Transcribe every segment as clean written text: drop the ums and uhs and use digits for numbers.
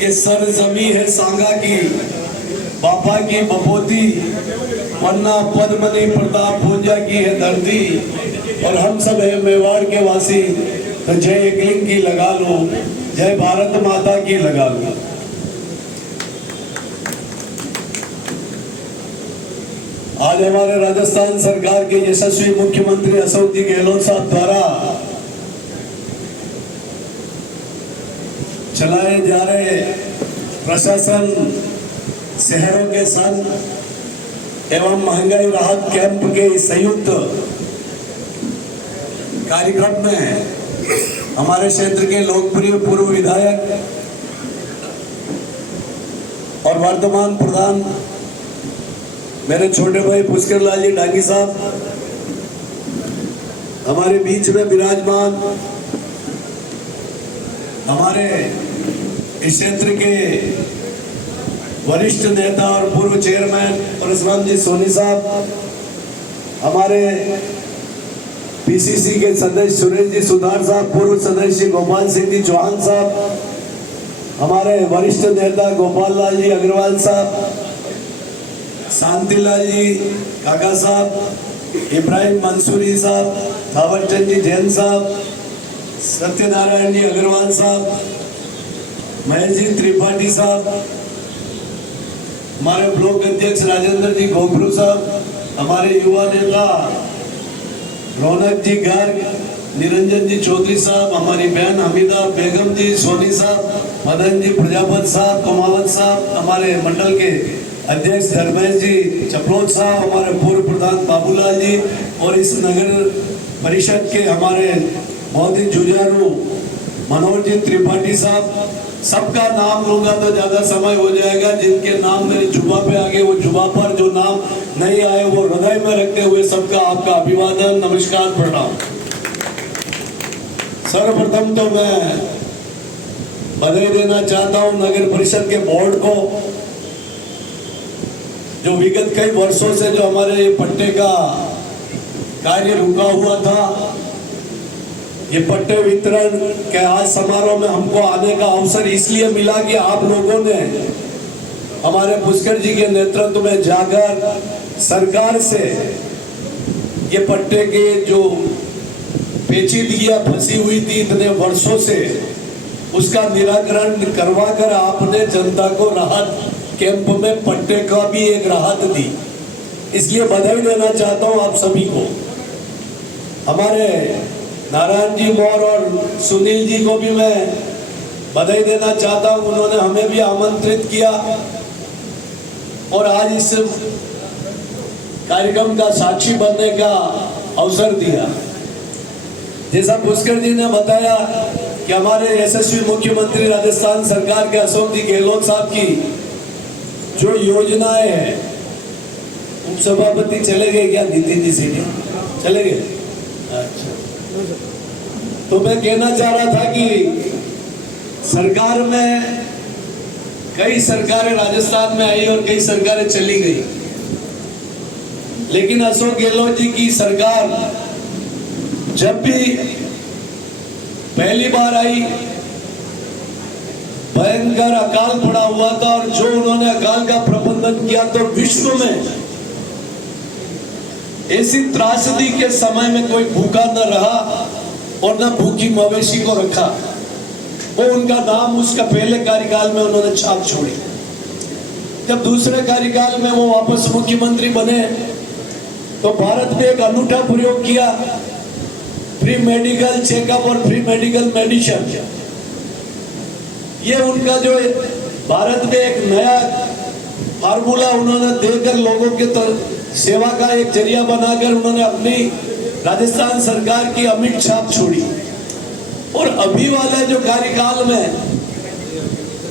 ये सरजमी है सांगा की, बापा की बपोती, वरना पद्मनी प्रताप भोजा की है धरती, और हम सब है मेवाड़ के वासी, तो जय एकलिंग की लगा लो, जय भारत माता की लगा लो। आज हमारे राजस्थान सरकार के यशस्वी मुख्यमंत्री अशोक जी गहलोत साहब द्वारा चलाए जा रहे प्रशासन, शहरों के संग एवं महंगाई राहत कैंप के संयुक्त कार्यक्रम में हमारे क्षेत्र के लोकप्रिय पूर्व विधायक और वर्तमान प्रधान मेरे छोटे भाई पुष्कर लाल जी डांगी साहब हमारे बीच में विराजमान, हमारे इस क्षेत्र के वरिष्ठ नेता और पूर्व चेयरमैन परशुराम जी सोनी साहब, हमारे पीसीसी के सदस्य सुरेश जी सुधार साहब, पूर्व सदस्य गोपाल सिंह जी चौहान साहब, हमारे वरिष्ठ नेता गोपाल लाल जी अग्रवाल साहब, शांतिलाल जी काका साहब, इब्राहिम मंसूरी साहब, थावरचंद जी जैन साहब, सत्यनारायण जी अग्रवाल साहब, महेश जी त्रिपाठी साहब, हमारे ब्लॉक अध्यक्ष राजेंद्र जी गोखरू साहब, हमारे युवा नेता रौनक जी गर्ग, निरंजन जी चौधरी साहब, हमारी बहन हमीदा बेगम जी सोनी साहब, मदन जी प्रजापत साहब, कुमावत साहब, हमारे मंडल के अध्यक्ष धर्मेश जी चपलोत साहब, हमारे पूर्व प्रधान बाबूलाल जी, और इस नगर परिषद के हमारे बहुत ही जुझारू मनोज जी त्रिपाठी साहब, सबका नाम लूंगा तो ज्यादा समय हो जाएगा। जिनके नाम मेरे जुबा पे आगे, वो जुबा पर जो नाम नहीं आए वो हृदय में रखते हुए सबका आपका अभिवादन, नमस्कार, प्रणाम। सर्वप्रथम तो मैं बधाई देना चाहता हूं नगर परिषद के बोर्ड को, जो विगत कई वर्षों से जो हमारे पट्टे का कार्य रुका हुआ था, ये पट्टे वितरण के आज समारोह में हमको आने का अवसर इसलिए मिला कि आप लोगों ने हमारे पुष्कर जी के नेतृत्व में जाकर सरकार से ये पट्टे के जो पेचीदगियां फंसी हुई थी इतने वर्षों से, उसका निराकरण करवा कर आपने जनता को राहत कैंप में पट्टे का भी एक राहत दी, इसलिए बधाई देना चाहता हूं आप सभी को। हमारे नारायण जी मौर्य और सुनील जी को भी मैं बधाई देना चाहता हूं, उन्होंने हमें भी आमंत्रित किया और आज इस कार्यक्रम का साक्षी बनने का अवसर दिया। जैसा पुष्कर जी ने बताया कि हमारे यशस्वी मुख्यमंत्री राजस्थान सरकार के अशोक जी गहलोत साहब की जो योजनाएं हैं, उपसभापति चले गए क्या? नितिन जी सीढ़ी चले गए? अच्छा, तो मैं कहना चाह रहा था कि सरकार में कई सरकारें राजस्थान में आई और कई सरकारें चली गई, लेकिन अशोक गहलोत जी की सरकार जब भी पहली बार आई, भयंकर अकाल पड़ा हुआ था और जो उन्होंने अकाल का प्रबंधन किया तो विश्व में ऐसी त्रासदी के समय में कोई भूखा न रहा और न भूखी मवेशी को रखा। वो उनका नाम उसका पहले कार्यकाल में उन्होंने छाप छोड़ी। जब दूसरे कार्यकाल में वो वापस मुख्यमंत्री बने तो भारत में एक अनूठा प्रयोग किया, फ्री मेडिकल चेकअप और फ्री मेडिकल मेडिसिन। ये उनका जो भारत में एक नया फार्मूला उन्होंने देकर लोगों के तो सेवा का एक जरिया बनाकर उन्होंने अपनी राजस्थान सरकार की अमिट छाप छोड़ी। और अभी वाले जो कार्यकाल में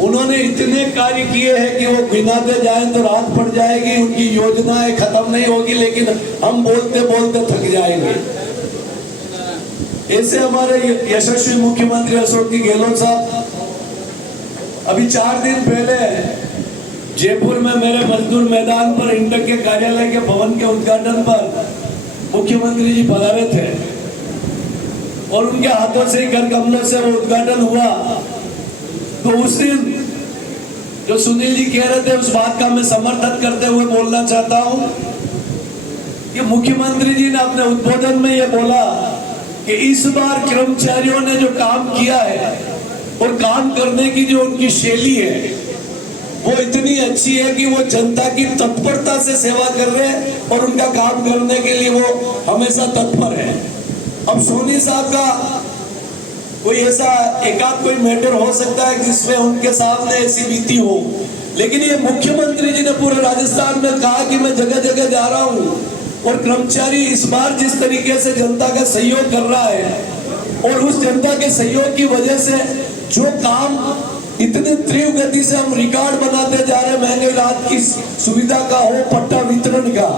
उन्होंने इतने कार्य किए हैं कि वो गिनाते जाएं तो रात पड़ जाएगी, उनकी योजनाएं खत्म नहीं होगी, लेकिन हम बोलते बोलते थक जाएंगे। ऐसे हमारे यशस्वी मुख्यमंत्री अशोक जी गहलोत साहब अभी 4 दिन पहले जयपुर में मेरे मजदूर मैदान पर इंटक के कार्यालय के भवन के उद्घाटन पर मुख्यमंत्री जी पधारे थे और उनके हाथों से घर कमलों से वो उद्घाटन हुआ। तो उस दिन जो सुनील जी कह रहे थे उस बात का मैं समर्थन करते हुए बोलना चाहता हूं कि मुख्यमंत्री जी ने अपने उद्बोधन में यह बोला कि इस बार कर्मचारियों ने जो काम किया है और काम करने की जो उनकी शैली है वो इतनी अच्छी है कि वो जनता की तत्परता से सेवा कर रहे हैं और उनका काम करने के लिए वो हमेशा तत्पर है। अब सोनी साहब का कोई ऐसा एकाध कोई मैटर हो सकता है जिसमें उनके सामने ऐसी बीती हो, लेकिन ये मुख्यमंत्री जी ने पूरे राजस्थान में कहा कि मैं जगह जगह जा रहा हूं और कर्मचारी इस बार जिस तरीके से जनता का सहयोग कर रहा है और उस जनता के सहयोग की वजह से जो काम इतनी तीव्र गति से हम रिकॉर्ड बनाते जा रहे हैं, महंगे रात की सुविधा का हो, पट्टा वितरण का,